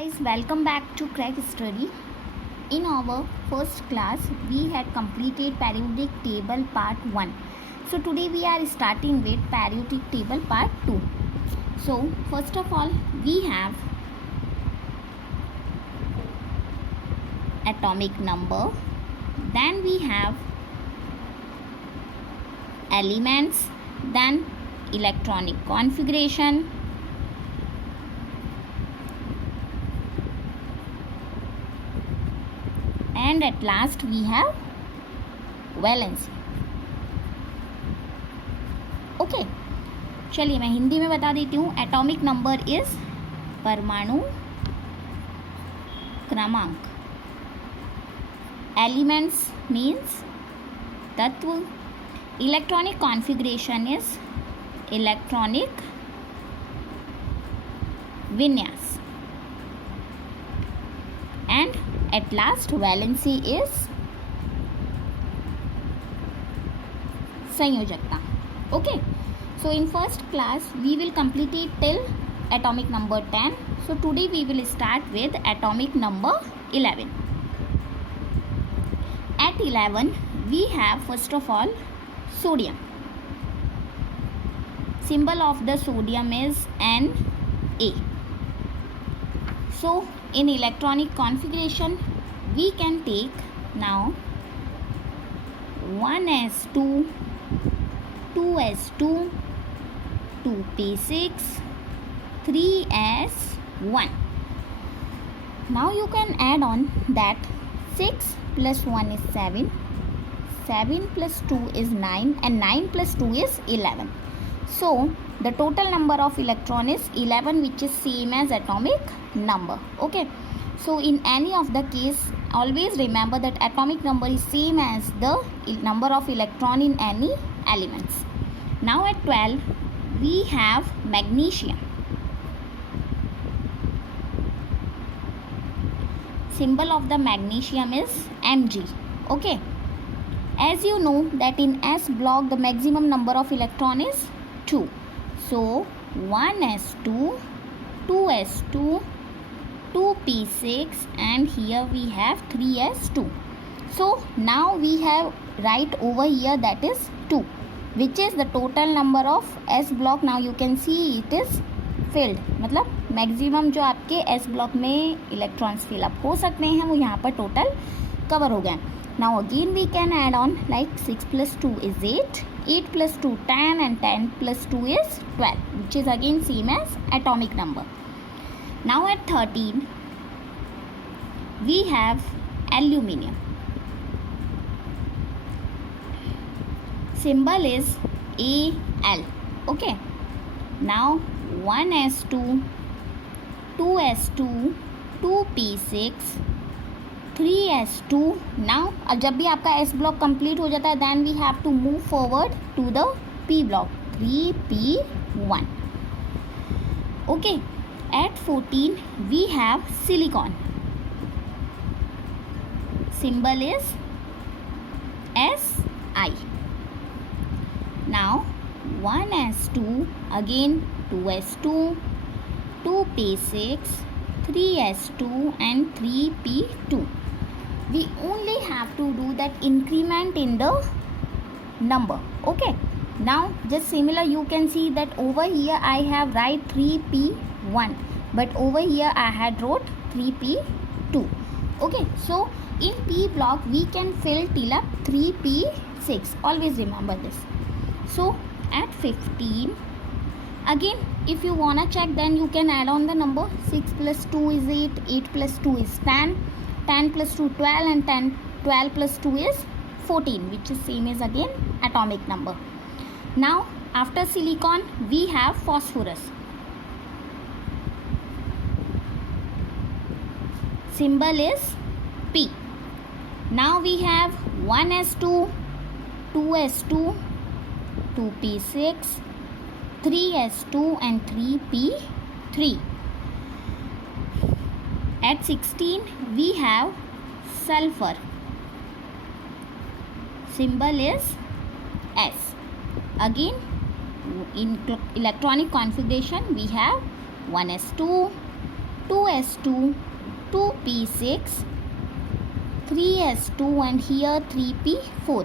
guys, welcome back to Crack Study. In our first class, we had completed periodic table part 1. So today we are starting with periodic table part 2. So first of all, we have atomic number, then we have elements, then electronic configuration, and at last we have valency. Okay, चलिए मैं हिंदी में बता देती हूँ. Atomic number is परमाणु क्रमांक. Elements means तत्व. Electronic configuration is electronic विन्यास. And at last valency is संयोजकता. Okay, so in first class we will complete it till atomic number 10. So today we will start with atomic number 11. At 11 we have first of all sodium. Symbol of the sodium is Na. So in electronic configuration we can take now 1s2, 2s2, 2p6, 3s1. Now you can add on that 6 plus 1 is 7, 7 plus 2 is 9, and 9 plus 2 is 11. So the total number of electron is 11, which is same as atomic number. Okay, so in any of the case always remember that atomic number is same as the number of electron in any elements. Now at 12 we have magnesium. Symbol of the magnesium is Mg. Okay, as you know that in S block the maximum number of electron is 2. So 1s2, 2s2, 2p6, and here we have 3s2. So now we have right over here that is 2, which is the total number of S block. Now you can see it is filled. मतलब मैक्सिमम जो आपके S block में electrons fill up हो सकते हैं वो यहाँ पर टोटल कवर हो गए. Now again we can add on like 6 plus 2 is 8, 8 plus 2 10, and 10 plus 2 is 12, which is again same as atomic number. Now at 13 we have aluminium. Symbol is Al. Okay, now 1s2, 2s2, 2p6, 3s2. now जब भी आपका S block complete हो जाता है then we have to move forward to the P block, 3p1. okay, at 14 we have silicon. Symbol is Si. now 1s2, again 2s2, 2p6, 3s2, and 3p2. we only have to do that increment in the number. Okay, now just similar you can see that over here I have write 3p1, but over here I had wrote 3p2. okay, so in P block we can fill till up 3p6. always remember this. So at 15 again if you wanna check then you can add on the number. 6 plus 2 is 8, 8 plus 2 is 10, 10 plus 2 12, and 12 plus 2 is 14, which is same as again atomic number. Now after silicon we have phosphorus. Symbol is P. now we have 1s2, 2s2, 2p6, 3s2, and 3p3. at 16 we have sulfur. Symbol is S. again in electronic configuration we have 1s2, 2s2, 2p6, 3s2 and here 3p4.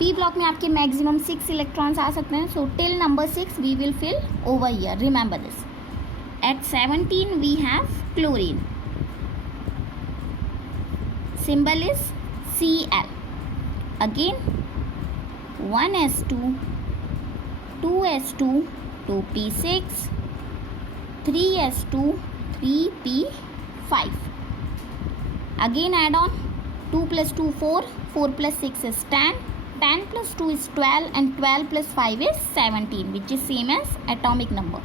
p block में आपके मैक्सिमम 6 इलेक्ट्रॉन्स आ सकते हैं. So till number 6 we will fill over here. Remember this. At 17 we have chlorine. Symbol is Cl. Again 1s2, 2s2, 2p6, 3s2, 3p5. Again add on 2 plus 2 4, 4 plus 6 is 10, 10 plus 2 is 12 and 12 plus 5 is 17, which is same as atomic number.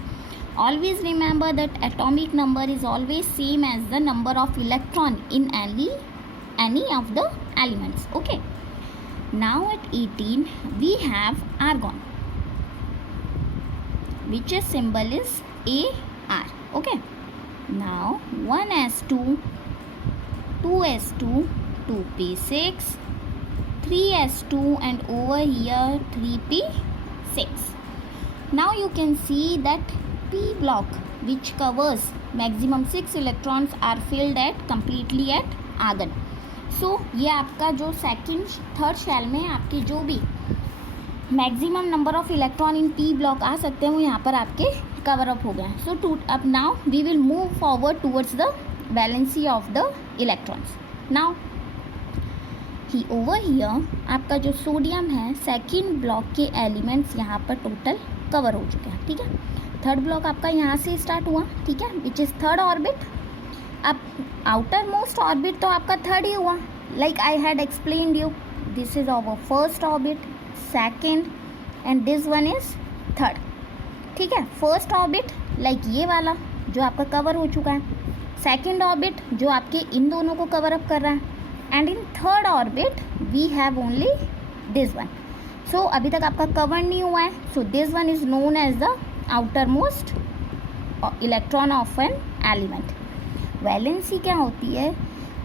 Always remember that atomic number is always same as the number of electron in any of the elements. Okay. Now at 18 we have argon, which is symbol is Ar. Okay. Now 1s2, 2s2, 2p6, 3s2 and over here 3p6. Now you can see that p block, which covers maximum 6 electrons, are filled at completely at argon. सो ये आपका जो second third shell में आपकी जो भी maximum number of electron in P block आ सकते हैं वो यहाँ पर आपके कवर अप हो गए हैं. सो अब now we will move forward towards the valency of the electrons. Now ही ओवर हियर आपका जो सोडियम है सेकंड ब्लॉक के एलिमेंट्स यहाँ पर टोटल कवर हो चुके हैं. ठीक है. थर्ड ब्लॉक आपका यहाँ से स्टार्ट हुआ. ठीक है. Which is third orbit. अब आउटर मोस्ट ऑर्बिट तो आपका थर्ड ही हुआ. Like I had explained you, this is our first orbit, second and this one is third. ठीक है. फर्स्ट ऑर्बिट लाइक ये वाला जो आपका कवर हो चुका है, सेकेंड ऑर्बिट जो आपके इन दोनों को कवर अप कर रहा है, and in third orbit we have only this one. So अभी तक आपका कवर नहीं हुआ है. So this one is known as the outermost electron of an element. Valency क्या होती है?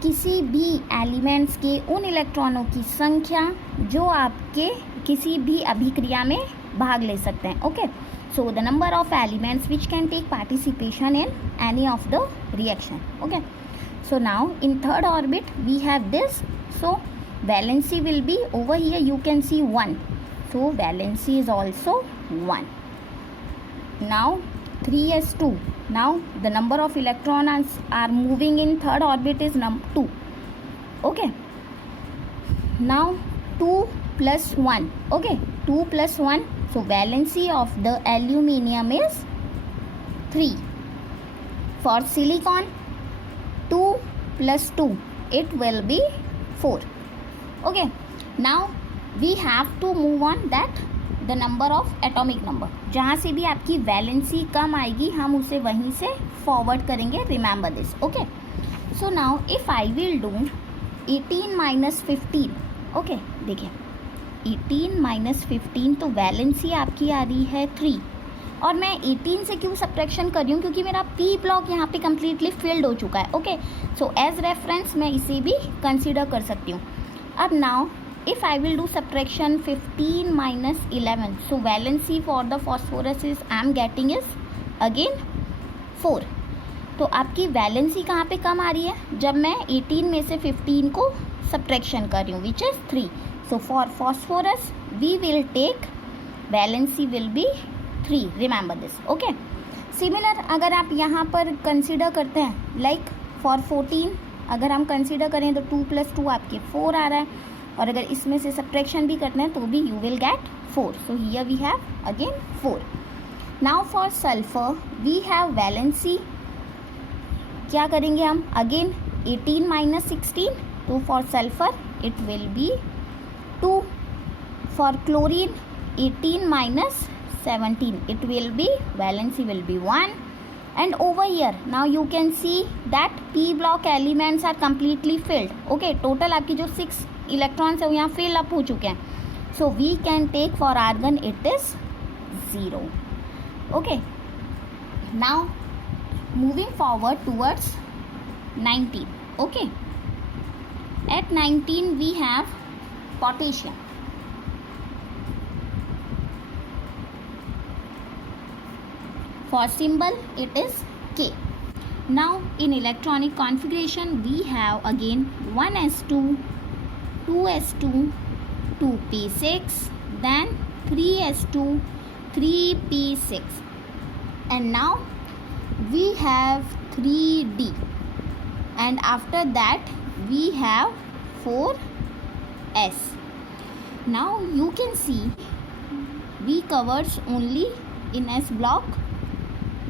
किसी भी एलिमेंट्स के उन इलेक्ट्रॉनों की संख्या जो आपके किसी भी अभिक्रिया में भाग ले सकते हैं. Okay. So the number of elements which can take participation in any of the reaction. Okay. So now in third orbit we have this. So valency will be over here you can see 1. So valency is also 1. Now 3s2. Now the number of electrons are moving in third orbit is 2. Okay. Now 2 plus 1. Okay. 2 plus 1. So valency of the aluminium is 3. For silicon 2 plus 2 it will be 4. Okay. Now we have to move on that the number of atomic number. जहाँ से भी आपकी वैलेंसी कम आएगी हम उसे वहीं से फॉरवर्ड करेंगे. Remember this. Okay. So now if I will do 18 माइनस 15. ओके. देखिए 18 माइनस 15 तो वैलेंसी आपकी आ रही है 3. और मैं 18 से क्यों सब्ट्रैक्शन कर रही हूँ? क्योंकि मेरा पी ब्लॉक यहाँ पे कम्प्लीटली फिल्ड हो चुका है. ओके. सो एज रेफरेंस मैं इसे भी कंसिडर कर सकती हूँ. अब now if I will do subtraction 15 minus 11, so valency for the phosphorus is I am getting is again 4. तो आपकी वैलेंसी कहाँ पे कम आ रही है? जब मैं 18 में से 15 को सब्ट्रैक्शन कर रही हूँ which is 3. So for phosphorus we will take valency will be 3. Remember this. Okay. Similar अगर आप यहाँ पर कंसिडर करते हैं लाइक फॉर 14 अगर हम कंसिडर करें तो 2 + 2 आपके 4 आ रहा है. और अगर इसमें से सब्ट्रैक्शन भी करते हैं तो भी you will get 4. So here we have again 4. Now for sulphur we have valency. क्या करेंगे हम? Again 18 minus 16. तो for sulphur it will be 2. For chlorine 18 minus 17 it will be valency will be 1. And over here now you can see that p block elements are completely filled. Okay. total आपकी जो 6 इलेक्ट्रॉन्स है वो यहाँ fill up हो चुके हैं. So we can take for argon it is 0. Okay. Now moving forward towards 19. Okay. At 19 we have potassium. For symbol it is K. Now in electronic configuration we have again 1s2, 2s2, 2p6, then 3s2, 3p6, and now we have 3d, and after that we have 4s. Now you can see we covers only in S block,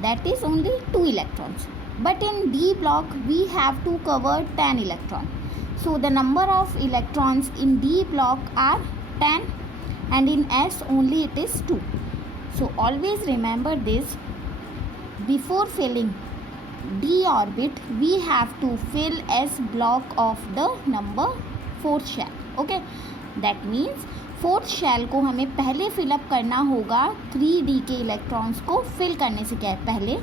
that is only 2 electrons, but in D block we have to cover 10 electrons. So the number of electrons in D block are 10 and in S only it is 2. So always remember this, before filling D orbit we have to fill S block of the number 4th shell. Okay, that means 4th shell को हमें पहले फिलअप करना होगा 3D के इलेक्ट्रॉन्स को फिल करने से क्या पहले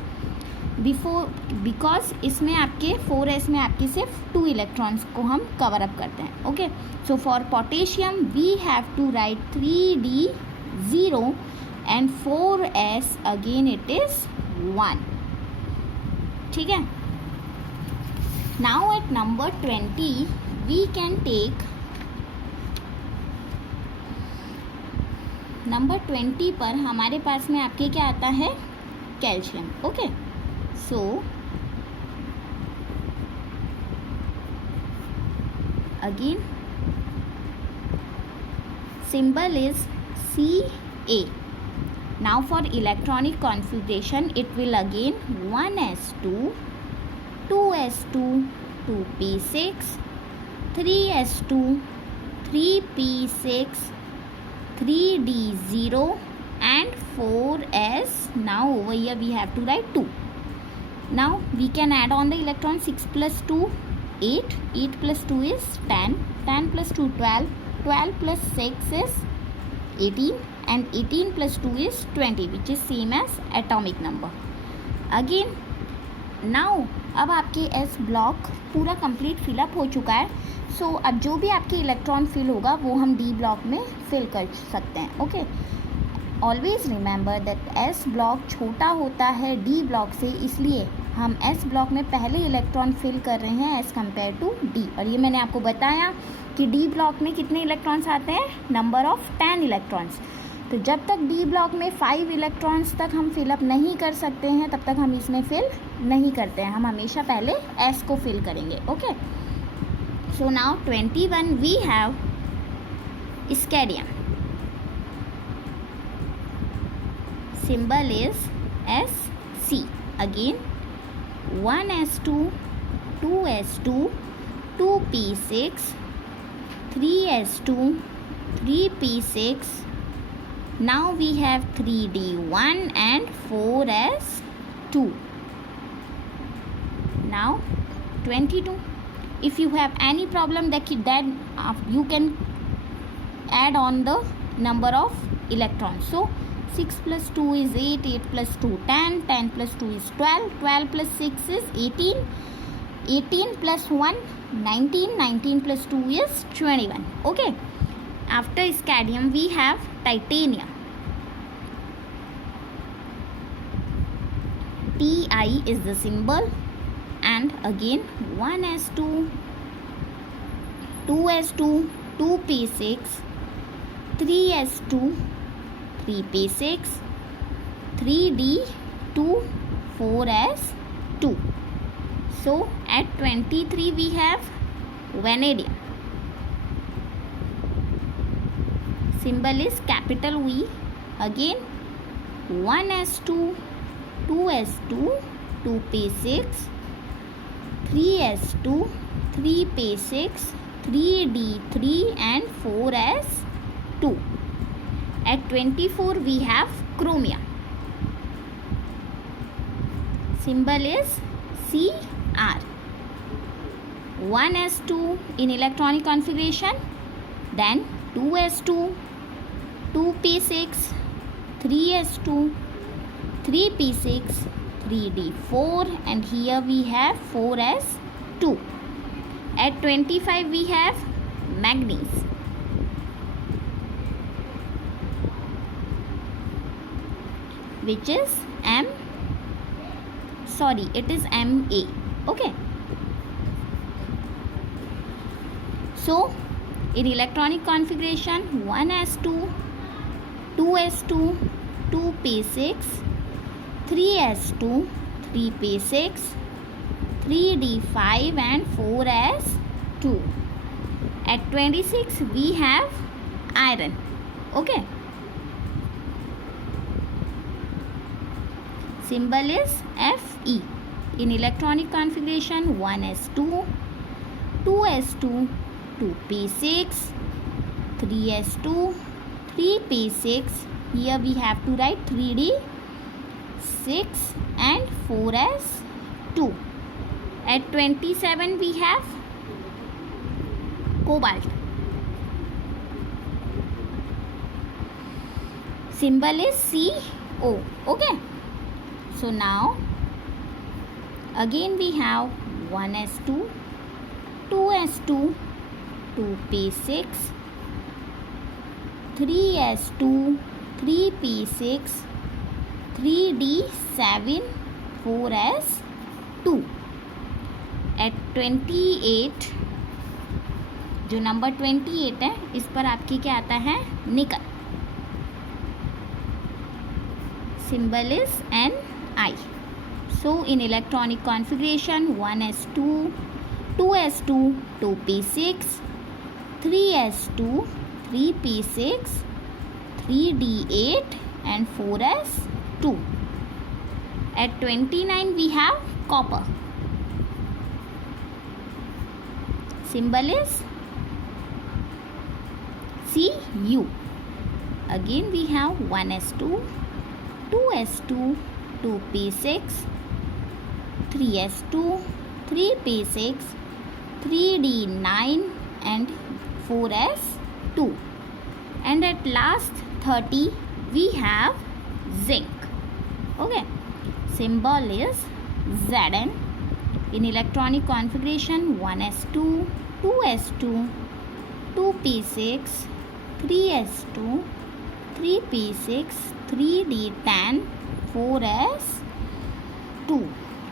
बिकॉज इसमें आपके 4s में आपके सिर्फ 2 इलेक्ट्रॉन्स को हम कवर अप करते हैं. Okay, so for potassium we have to write 3D 0 and 4s again it is 1. ठीक है. Now at number 20 we can take number 20 पर हमारे पास में आपके क्या आता है, calcium. Okay, so again symbol is Ca. Now for electronic configuration it will again 1s2, 2s2, 2p6, 3s2, 3p6, 3d0 and 4s. Now over here we have to write 2. Now we can add on the electron. 6 plus 2 8, 8 plus 2 is 10, 10 plus 2 12, 12 plus 6 is 18 and 18 plus 2 is 20, which is same as atomic number. Again now अब आपके S block पूरा complete fill up हो चुका है. सो अब जो भी आपके इलेक्ट्रॉन फिल होगा वो हम D ब्लॉक में फिल कर सकते हैं. Okay, always remember that S block छोटा होता है D ब्लॉक से, इसलिए हम S ब्लॉक में पहले इलेक्ट्रॉन फिल कर रहे हैं एज़ कम्पेयर टू D. और ये मैंने आपको बताया कि D ब्लॉक में कितने इलेक्ट्रॉन्स आते हैं, नंबर ऑफ 10 इलेक्ट्रॉन्स. तो जब तक D ब्लॉक में 5 इलेक्ट्रॉन्स तक हम फिलअप नहीं कर सकते हैं तब तक हम इसमें फिल नहीं करते हैं. हम हमेशा पहले S को फिल करेंगे. Okay, so now 21 we have scandium. symbol is Sc. Again 1s2, 2s2, 2p6, 3s2, 3p6. Now we have 3d1 and 4s2. Now 22. If you have any problem that you can add on the number of electrons. So 6 plus 2 is 8, 8 plus 2 10, 10 plus 2 is 12, 12 plus 6 is 18, 18 plus 1 19, 19 plus 2 is 21. Okay, after scandium we have titanium. Ti is the symbol, and again 1s2, 2s2, 2p6, 3s2, 3p6, 3d2, 4s2. So at 23 we have vanadium. Symbol is capital V. Again 1s2, 2s2, 2p6, 3s2, 3p6, 3d3 and 4s2. At 24 we have chromium. Symbol is Cr. 1s2 in electronic configuration, then 2s2, 2p6, 3s2, 3p6, 3d4 and here we have 4s2. At 25 we have manganese. Which is sorry, it is Ma. Okay. So in electronic configuration 1s2, 2s2, 2p6, 3s2, 3p6, 3d5 and 4s2. At 26 we have iron. Okay. Symbol is Fe. In electronic configuration 1s2, 2s2, 2p6, 3s2, 3p6. Here we have to write 3d6 and 4s2. At 27 we have cobalt. Symbol is Co. Okay. So now again we have 1s2, 2s2, 2p6, 3s2, 3p6, 3d7, 4s2. At 28, जो नंबर 28 है इस पर आपकी क्या आता है, निकल. Symbol is Ni. So in electronic configuration 1s2, 2s2, 2p6, 3s2, 3p6, 3d8 and 4s2. At 29 we have copper. Symbol is Cu. Again we have 1s2, 2s2, 2p6, 3s2, 3p6, 3d9 and 4s2. And at last 30 we have zinc. Okay. Symbol is Zn. In electronic configuration 1s2, 2s2, 2p6, 3s2, 3p6, 3d10, 4s2.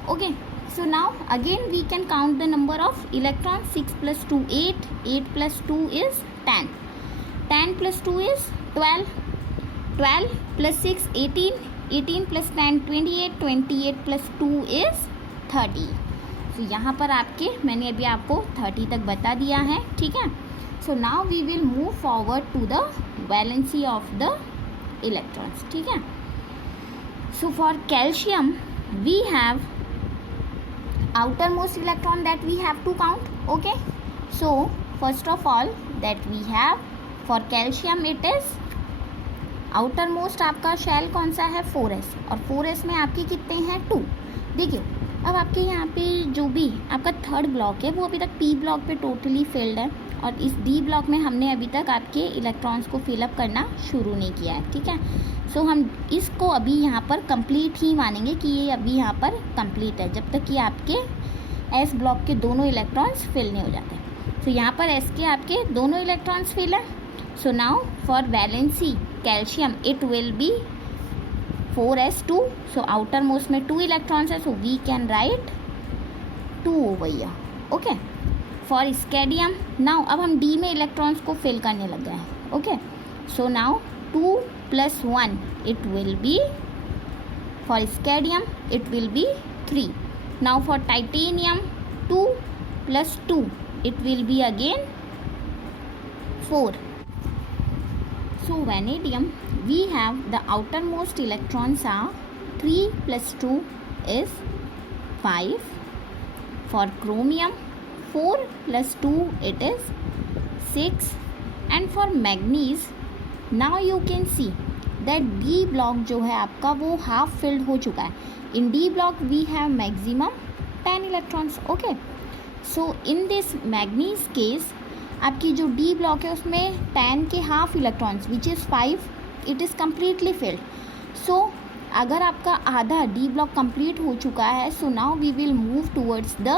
Okay. So now again we can count the number of electrons. 6 plus 2 8, 8 plus 2 is 10, 10 plus 2 is 12, 12 plus 6 18, 18 plus 10 28, 28 plus 2 is 30. तो यहाँ पर आपके मैंने अभी आपको 30 तक बता दिया है. ठीक है. So now we will move forward to the valency of the electrons. ठीक है. So for calcium we have outermost electron that we have to count. Okay. So first of all that we have for calcium it is outermost आपका शेल कौन सा है 4s और 4s में आपकी कितने हैं 2. देखिए अब आपके यहाँ पे जो भी आपका थर्ड ब्लॉक है वो अभी तक पी ब्लॉक पे टोटली फिल्ड है और इस डी ब्लॉक में हमने अभी तक आपके इलेक्ट्रॉन्स को फिलअप करना शुरू नहीं किया है. ठीक है. सो हम इसको अभी यहाँ पर कंप्लीट ही मानेंगे कि ये अभी यहाँ पर कंप्लीट है जब तक कि आपके एस ब्लॉक के दोनों इलेक्ट्रॉन्स फिल नहीं हो जाते. तो यहाँ पर एस के आपके दोनों इलेक्ट्रॉन्स फिल है. So now for valency calcium it will be 4s2. So outermost में 2 इलेक्ट्रॉन्स है. So we can write 2 over here. Okay. For scandium now अब हम डी में इलेक्ट्रॉन्स को फिल करने लग गए हैं. ओके. सो नाउ 2 plus 1 it will be for scandium it will be 3. Now for titanium 2 plus 2 it will be again 4. So vanadium we have the outermost electrons are 3 plus 2 is 5. For chromium 4 plus 2 it is 6. And for manganese now you can see that D block जो है आपका वो half filled हो चुका है. In D block we have maximum 10 electrons. Okay. So in this manganese case आपकी जो D block है उसमें 10 के half electrons which is 5 it is completely filled. So अगर आपका आधा डी ब्लॉक कंप्लीट हो चुका है so now we will move towards the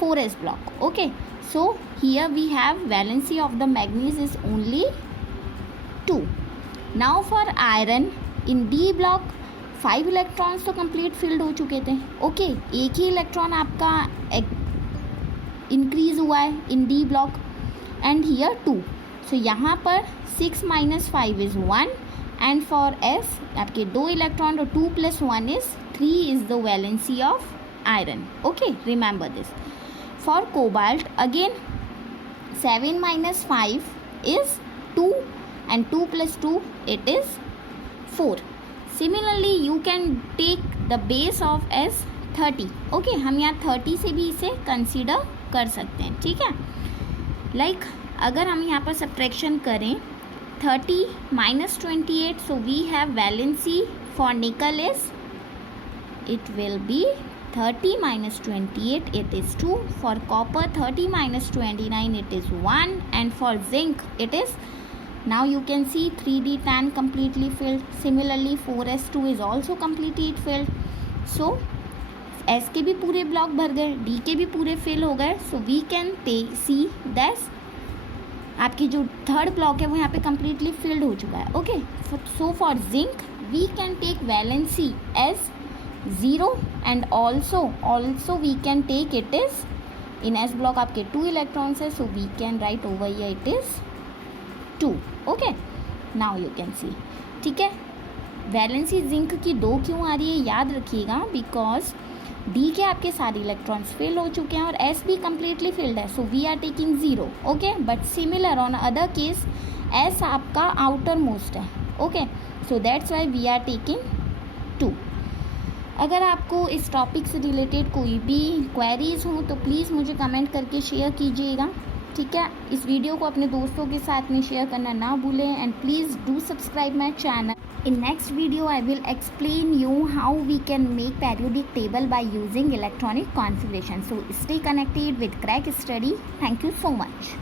4s block. Okay. So here we have valency of the manganese is only 2. Now for iron in D block 5 electrons तो complete filled हो चुके थे. ओके, एक ही इलेक्ट्रॉन आपका इंक्रीज हुआ है in D block and here 2. सो यहाँ पर 6 - 5 इज़ 1 एंड फॉर एस आपके 2 इलेक्ट्रॉन और 2 + 1 इज़ 3 is the valency of iron. Okay, remember this. For cobalt again 7 - 5 is 2 and 2 + 2 it is 4. Similarly you can take the base of as 30. Okay, हम यहाँ 30 से भी इसे कंसिडर कर सकते हैं. ठीक है, लाइक अगर हम यहाँ पर सब्ट्रैक्शन करें 30 - 28, so we have valency for nickel is it will be 30 - 28 it is 2. For copper 30 - 29 it is 1 and for zinc it is, now you can see 3d10 completely filled. Similarly 4s2 is also completely filled. So S के भी पूरे ब्लॉक भर गए, D के भी पूरे फिल हो गए. So we can see that आपकी जो थर्ड ब्लॉक है वो यहाँ पे completely filled हो चुका है. Okay, so for zinc we can take valency as 0 and also we can take it is in S block आपके 2 इलेक्ट्रॉन्स है, so we can write over here it is 2. Okay, now you can see. ठीक है, valency zinc की 2 क्यों आ रही है याद रखिएगा, बिकॉज डी के आपके सारे इलेक्ट्रॉन्स फिल हो चुके हैं और एस भी कम्प्लीटली फिल्ड है, so we are taking 0. Okay, but similar on other case as आपका आउटर मोस्ट है. Okay, so that's why we are taking 2. अगर आपको इस टॉपिक से रिलेटेड कोई भी क्वेरीज हो तो प्लीज़ मुझे कमेंट करके शेयर कीजिएगा. ठीक है, इस वीडियो को अपने दोस्तों के साथ में शेयर करना ना भूलें and please do subscribe my channel. In next video, I will explain you how we can make periodic table by using electronic configuration. So stay connected with Crack Study. Thank you so much.